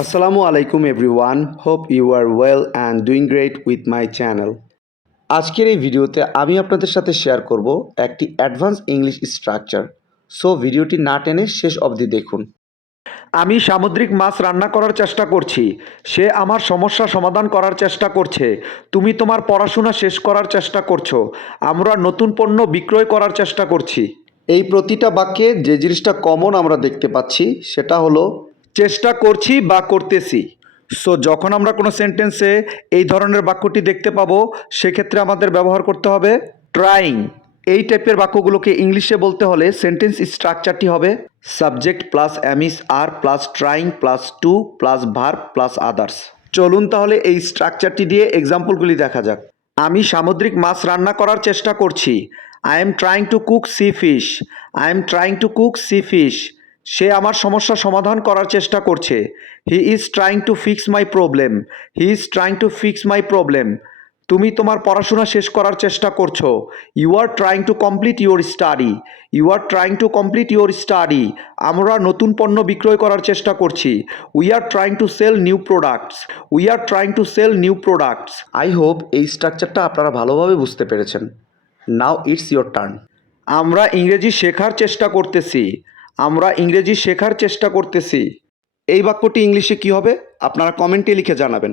Assalamu alaikum everyone. Hope you are well and doing great with my channel. আজকের এই ভিডিওতে আমি আপনাদের সাথে শেয়ার করব একটি অ্যাডভান্স ইংলিশ স্ট্রাকচার। সো ভিডিওটি না টেনে শেষ অবধি দেখুন। আমি সামুদ্রিক মাছ রান্না করার চেষ্টা করছি। সে আমার সমস্যা সমাধান করার চেষ্টা করছে। তুমি তোমার পড়াশোনা শেষ করার চেষ্টা করছো। আমরা নতুন পণ্য বিক্রয় করার চেষ্টা করছি। এই প্রতিটা বাক্যে যে জিনিসটা কমন আমরা দেখতে পাচ্ছি সেটা হলো চেষ্টা করছি বা করতেছি। সো যখন আমরা কোনো সেন্টেন্সে এই ধরনের বাক্যটি দেখতে পাবো সেক্ষেত্রে আমাদের ব্যবহার করতে হবে ট্রাইং। এই টাইপের বাক্যগুলোকে ইংলিশে বলতে হলে সেন্টেন্স স্ট্রাকচারটি হবে subject plus am is are plus trying plus to plus verb plus others. চলুন তাহলে এই স্ট্রাকচারটি দিয়ে এক্সাম্পলগুলি দেখা যাক। আমি সামুদ্রিক মাছ রান্না করার চেষ্টা করছি। I am trying to cook sea fish. I am trying to cook sea fish. সে আমার সমস্যা সমাধান করার চেষ্টা করছে। He is trying to fix my problem. He is trying to fix my problem. তুমি তোমার পড়াশোনা শেষ করার চেষ্টা করছো। You are trying to complete your study. You are trying to complete your study. আমরা নতুন পণ্য বিক্রয় করার চেষ্টা করছি। We are trying to sell new products. We are trying to sell new products. I hope এই স্ট্রাকচারটা আপনারা ভালোভাবে বুঝতে পেরেছেন। Now it's your turn. আমরা ইংরেজি শেখার চেষ্টা করতেছি। আমরা ইংরেজি শেখার চেষ্টা করতেছি। এই বাক্যটি ইংলিশে কী হবে আপনারা কমেন্টে লিখে জানাবেন।